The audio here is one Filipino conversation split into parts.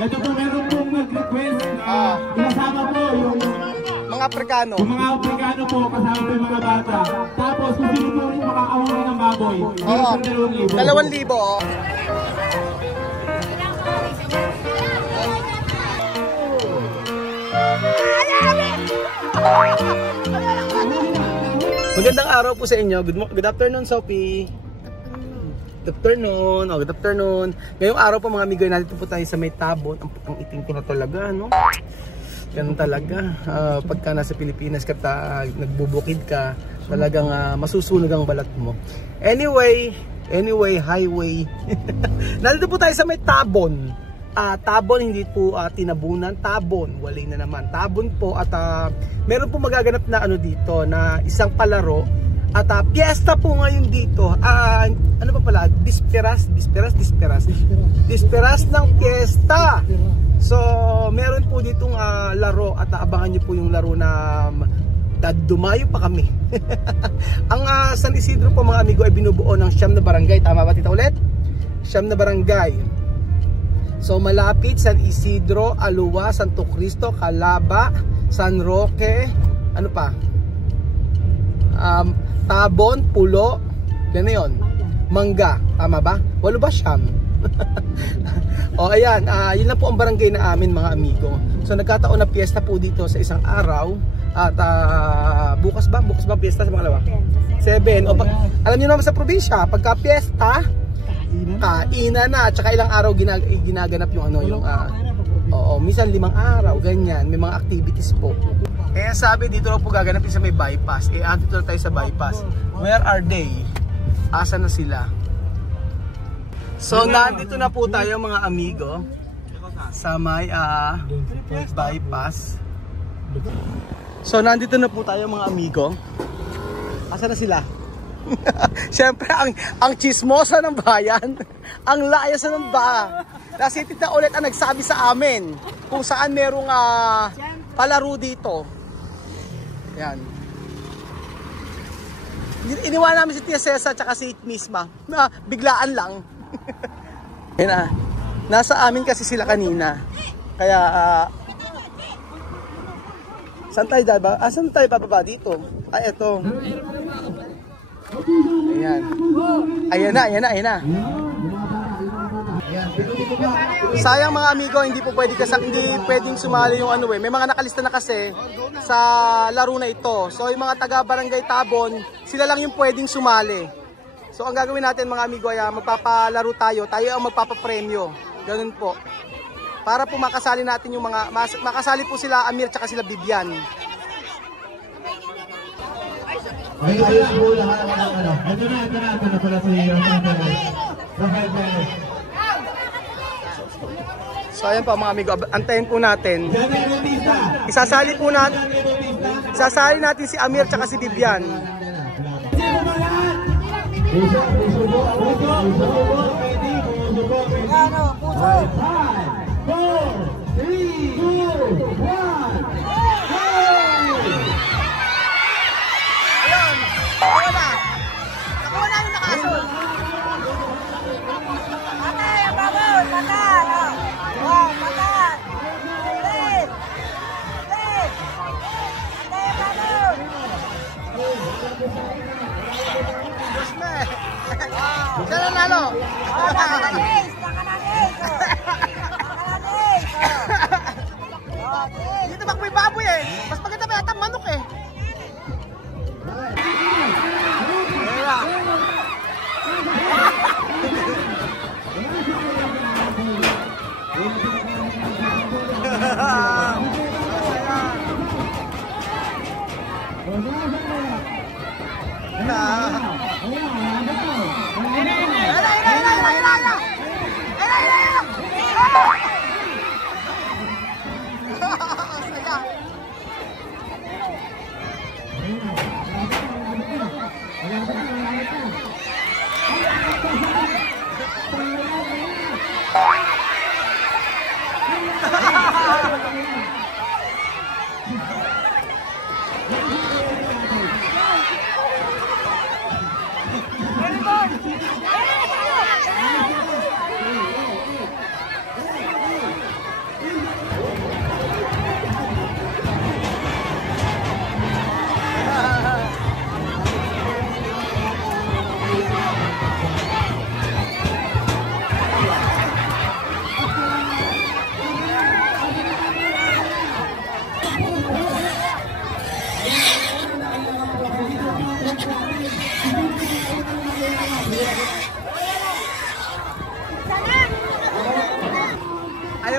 Ito po, meron pong nag-request na kasama po yung mga Afrikano. Yung mga Afrikano po, kasama po yung mga bata. Tapos kung sino po rin makakahuli ng baboy. Oo, 2,000. Oh. Magandang araw po sa inyo. Good afternoon, Sophie. Good afternoon. Oh, good afternoon. Ngayong araw po mga amigo, natin po tayo sa may Tabon. Ang itim ko na talaga, no? Ganun talaga. Pagka nasa Pilipinas ka, nagbubukid ka, talagang masusunog ang balat mo. Anyway, highway. Nandito po tayo sa may Tabon. Tabon, hindi po tinabunan. Tabon, walay na naman. Tabon po at meron po magaganap na ano dito na isang palaro. At piyesta po ngayon dito. Ano pa pala? Disperas ng piyesta. So, meron po ditong laro at abangan niyo po yung laro na dumayo pa kami. Ang San Isidro po mga amigo ay binubuo ng 9 na barangay. Tama ba tita ulit? 9 na barangay. So, malapit San Isidro, Aluwa, Santo Cristo, Calaba, San Roque, ano pa? Tabon, Pulo, yan na yun. Mangga, tama ba? 8 ba? 9. O ayan, yun lang po ang barangay na amin mga amigo. So nagkataon na piyesta po dito sa isang araw. At bukas ba piyesta sa mga lawa? 7. O, alam niyo naman sa probinsya, pagka piyesta, kainan na. Tsaka ilang araw ginaganap yung ano, yung minsan 5 araw, ganyan. May mga activities po. Kaya sabi dito po gaganapin sa may bypass. Dito na tayo sa bypass. Where are they? Asa na sila? So nandito na po tayo mga amigo sa may bypass. So nandito na po tayo mga amigo. Asa na sila? Siyempre ang chismosa ng bayan, ang layas ng ba. Kasi tita ulit ang nagsabi sa amin kung saan merong palaro dito. Yan. Iniwan namin si Tia Cesa at si Misma. Biglaan lang. Yan nasa amin kasi sila kanina. Kaya saan tayo ba? Saan tayo bababa dito? Eto. Ayan. Ayan na. Sayang mga amigo, hindi pwedeng sumali yung ano may mga nakalista na kasi sa laro na ito. So yung mga taga Barangay Tabon, sila lang yung pwedeng sumali. So ang gagawin natin mga amigo ay magpapalaro tayo ang magpapapremyo. Ganun po. Para po makasali natin yung makasali po sila Amir tsaka sila Bibian. So ayan po mga amigo, antayin po natin. Isasali natin si Amir tsaka si Bibian. Saan nalo? Dito bak may baboy mas maganda pa yata manok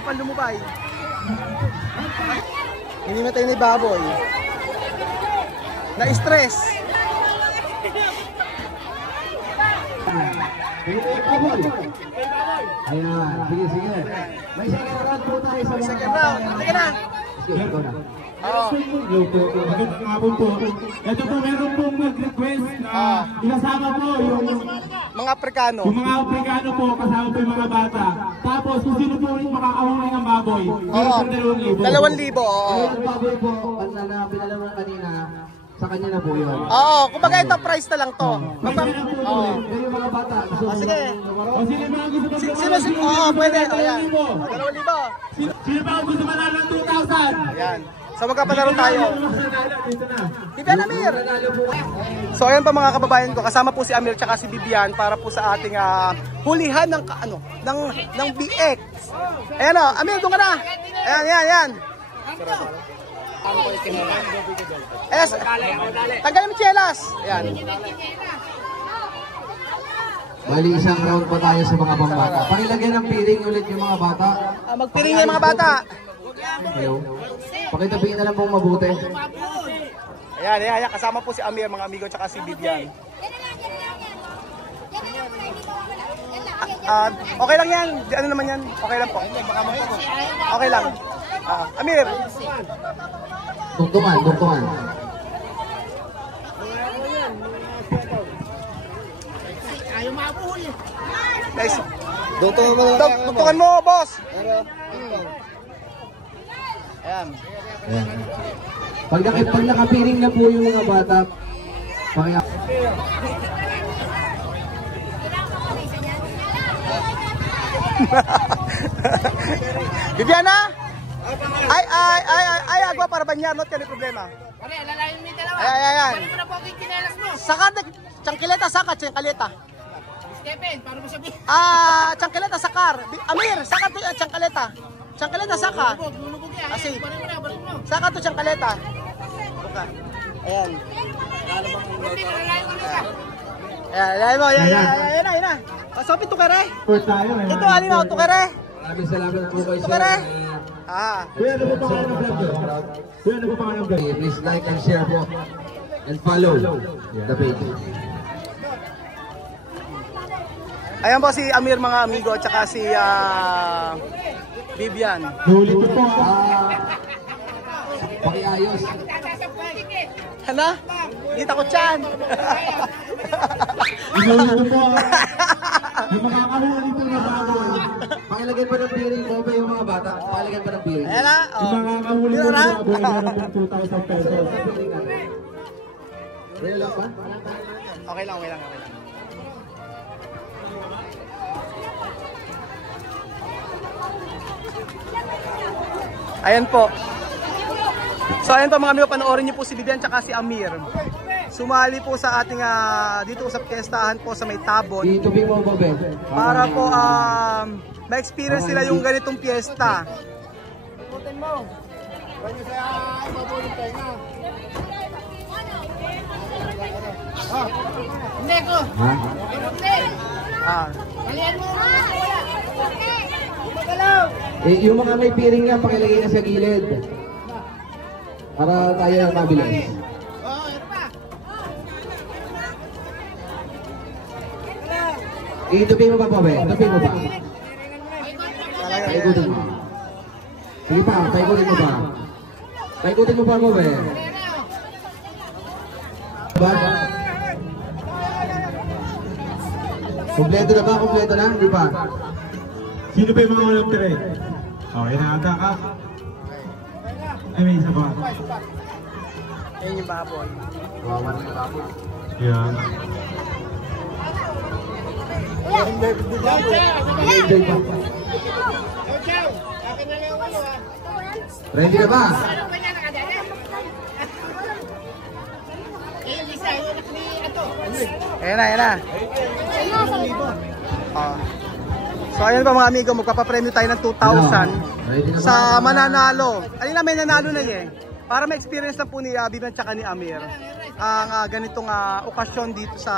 ayaw pang lumubay. Hindi matay ni baboy. Na-stress. Ayan, sige, sige. May second round po tayo sa mga Second round. Sige na. Oo. Magandang hapon po. Ito po, meron pong nag-request na isasama po yung Mga Afrikano. mga Afrikano po, kasama po yung mga bata. Tapos kung sino po rin makakahuli ng baboy, Oo. meron po 2,000, oo. Ayan, baboy po, pala na pinalaman kanina, sa kanya na po yun. Oo, kumbaga ito price na lang to. Oo. Pero yung mga bata, gusto Ah, sige. O sino ba ang gusto Sino? Oo, pwede. Ayan. 2,000. Sino ba ang gusto manalo ng 2,000? Ayan. So magkapalaro tayo. Dito na. Bibian Amir. So ayan pa mga kababayan ko, kasama po si Amir tsaka si Bibian para po sa ating hulihan ng ng BX. Ayan o, Amir, doon ka na. Ayan. Yes. Tanggalin mo chelas. Ayan. Bali, isang round pa tayo sa mga bambata. Pakilagyan ng piring ulit yung mga bata. Magpiring na yung mga bata. Hello. Pakitabihin na lang pong mabuti. Ayan. Kasama po si Amir, mga amigo, tsaka si Bibian. Okay lang yan. Ano naman yan? Okay lang po. Okay lang. Amir. Tungtungan. Nice. Tuktukan mo, boss. Ayan. Ayan. Pag nakapiring na po yung mga bata, pakiyak. Bibiana? Ay, agwa para banyar, not kami problema. Pare, alalayan mo yung dalawa. Ayan. Paano mo na po ang kinelas mo? Sakat, changkaleta. Stephen, paano mo sabihin? Changkaleta, sakar. Amir, sakat, changkaleta. Changkaleta, saka. Lulubog yan. Kasi, Balik mo. sakat to changkaleta. Buka. Ayan. Hindi, alalayan mo nila. Ayan na. Sopin to kare. First tayo. Ito, alin ako, to kare. Maraming salamat po kayo Tukare. sa Kuya, ano po pangalan ng vlog nyo? Kuya, ano po pangalan ng vlog? please like and share po and follow the page. Ayan po si Amir, mga amigo, at saka si Bibian. Huli po po. Pakiayos. Ano? Kita ko chan. Huli po. Yung makakahuli po na baboy. Pakilagyan pa ng piring po ba yung mga bata? Pakilagyan pa ng piring. Ayan na. Yung makakahuli po na baboy, meron po 2,000 pesos. Real lang ba? Okay lang. Ayan po. So ayan po mga amigo, panoorin niyo po si Bibian tsaka si Amir. Sumali po sa ating dito sa piyestahan po sa may Tabon Itubi mo ba, Ben? para po ma-experience sila yung ganitong piyesta. Hindi ko. Ha? Hindi. Ah, Alian mo. Yung mga may piring nga, pakilagay na sa gilid. Para tayo mabilis. Oo, ito pa. Itubi mo ba, Ben? Itubi mo ba? Paikutin mo. Sige pa, paikutin mo ba? Paikutin mo pa mo, Ben. Ba? Kompleto na ba? Kompleto na? Hindi pa? Sino ba yung mga walang tire? Okay na ata ka. Ay, may isa pa. ayun yung baboy. Yan. Enjoy pa. Ready na ba? Ano ba niya nakadala? Eh, Lisa, yung nakaliato. Ayan na. So ayan pa mga amigo, magpapapremyo tayo ng 2,000 sa mananalo. Alina, may nanalo na eh. Para ma-experience lang po ni Bibian tsaka ni Amir ang ganitong okasyon dito sa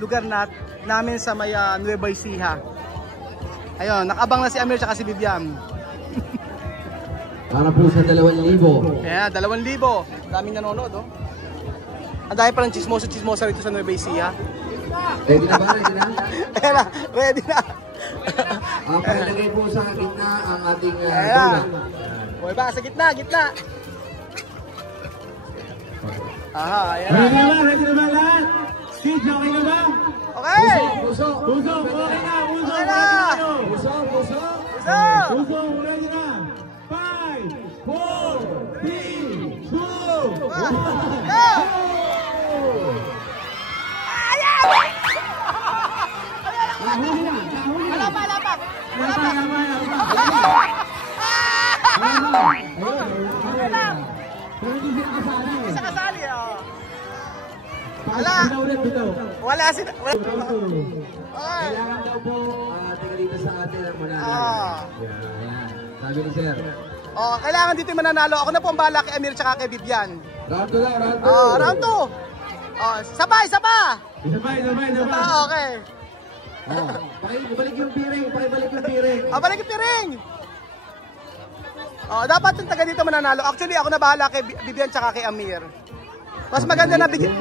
lugar namin sa may Nueva Ecija. Ayun, nakabang na si Amir tsaka si Bibian. Para po sa 2,000. Ayan, 2,000. Daming nanonood, oh. Ang dami pa ng chismosa rito sa Nueva Ecija. Ready na ba? Ready na? Ayan na, ready na. Pakilagay po sa gitna ang ating Ayan. bola. Buhay ba? Sa gitna, gitna. Aha, ayan na. Ready na ba lahat? Kids, okay na ba? Okay! Puso! Puso, okay na, puso, Okay na. Puso! Puso! Puso! Puso, ready na. 5, 4, 3, 2, 1. Go! Ayaw! Huli na, huli na. Wala pa, wala pa. Wala pa. Pero hindi sila kasali. Isa kasali, oh. Wala. Bitaw. Wala sila. Wala. Okay. Kailangan daw po tingnan dito sa atin ang mananalo. Ah. Ayan. Sabi ni Sir. Oh, kailangan dito yung mananalo. Ako na po ang bahala kay Amir tsaka kay Vivian. Round 2 lang, round 2. Oh, round 2. Oh, sabay, sabay. Sabay. Ah, okay. Pakibalik yung piring, pakibalik yung piring. Oh, balik yung piring. Oh, dapat yung taga dito mananalo. Actually, ako na bahala kay Vivian tsaka kay Amir. Mas maganda na bigyan.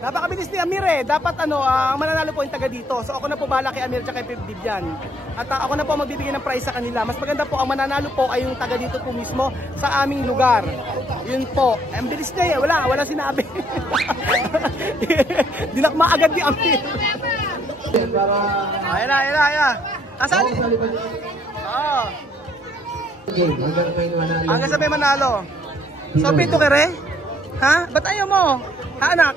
Napakabilis ni Amir eh. Dapat ang mananalo po yung taga dito. So ako na po bahala kay Amir tsaka kay Vivian. At ako na po magbibigay ng prize sa kanila. Mas maganda po ang mananalo po ay yung taga dito po mismo sa aming lugar. Yun po. Ang bilis niya eh. Wala sinabi. Dinakma agad ni Amir. Ayan na. Kasali. Oo. Hanggang sa may manalo. So pito kere? Ha? Ba't ayaw mo? Ha anak?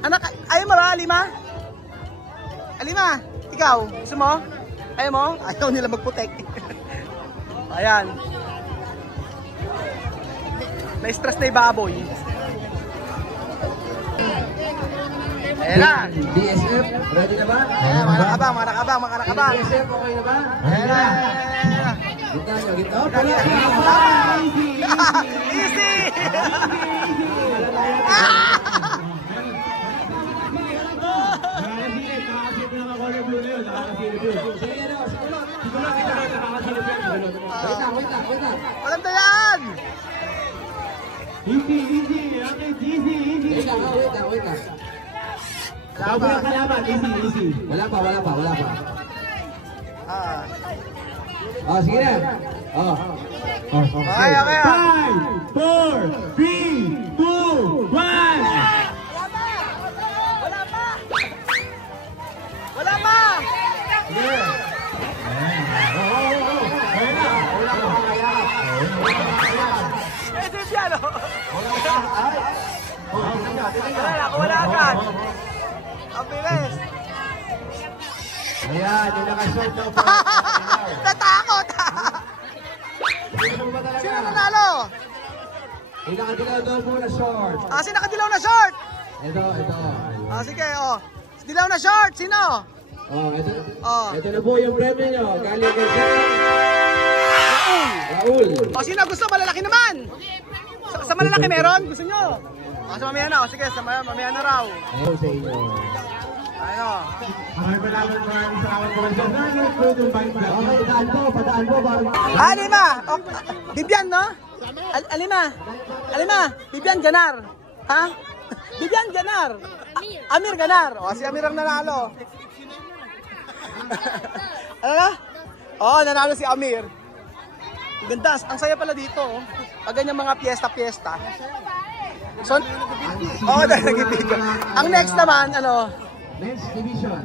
Anak, ayaw mo ba? Alima? Alima? Ikaw? Gusto mo? Ayaw mo? Ayaw nila magputek. Ayan. Na-stress na yung baboy. Ayan na. DSF, ready na ba? Ayan, mga nakabang. DSF, okay na ba? Ayan na. Gitna nyo, gitna. Easy! Wait lang. Walang dayaan! Easy. Wait lang. Tabo ng kalaban, easy. Wala pa. Ah. Sige na. Okay. 5, 4, 3, 2, 1. Wala pa! Isip yan, oh! Wala agad! Ang bilis! Ayan, yung nakashort daw po. Natakot! Sino nanalo? Yung nakadilaw daw po na short. Sino nakadilaw na short? Ito. Sige, oh. Dilaw na short, sino? Ito na po yung premyo nyo. Galing kay Sir Raul. Sino gusto? Malalaki naman! Sa malalaki meron? Gusto nyo? Sa mamaya na. Sige, sa mamaya na raw. Ayun sa inyo. Ano? Maraming salamat po sa Nanay Pwedeng Bike Vlog. Okay, padaan po. Alima! Bibian, no? Alima! Bibian Ganar. Ha? Bibian Ganar. Amir Ganar. Si Amir ang nanalo. Ano na? Nanalo si Amir. Ganda. Ang saya pala dito. Pag ganyan mga piyesta. So, dahil nag-video. Ang next naman, Men's Division.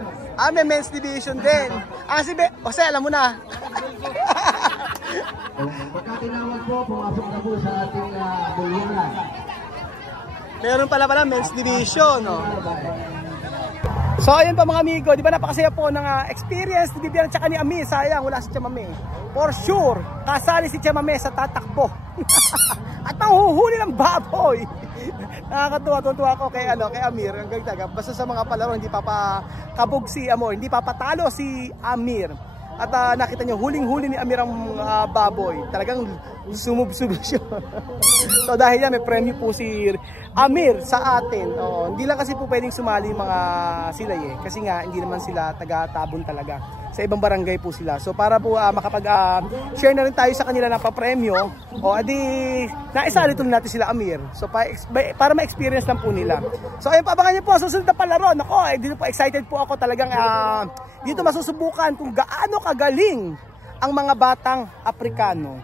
may Men's Division din. Si Jose, alam mo na. Pagkatinawag po, pumasok na po sa ating bulungan. Meron pala Men's Division. So ayun pa mga amigo, di ba napakasaya po ng experience ni Vivian at ni Ami. Sayang wala si Chamame. For sure, kasali si Chamame sa tatakbo. At manghuhuli ng baboy. Nakakatuwa ako kay Amir. Ang gagdaga, basta sa mga palaro hindi papakabog si Amor, hindi papatalo si Amir. At nakita nyo, huling-huli ni Amir ang baboy. Talagang sumub-sub siya. So dahil yan, may premyo po si Amir sa atin. Hindi lang kasi po pwedeng sumali mga sila kasi nga hindi naman sila taga-tabon talaga. sa ibang barangay po sila. So para po makapag-share na rin tayo sa kanila ng papremyo, o adi naisali tuloy natin sila Amir. So para ma-experience lang po nila. So ayun, abangan niyo po susunod na palaro. Nako, dito po excited po ako talagang dito masusubukan kung gaano kagaling ang mga batang Aprikano.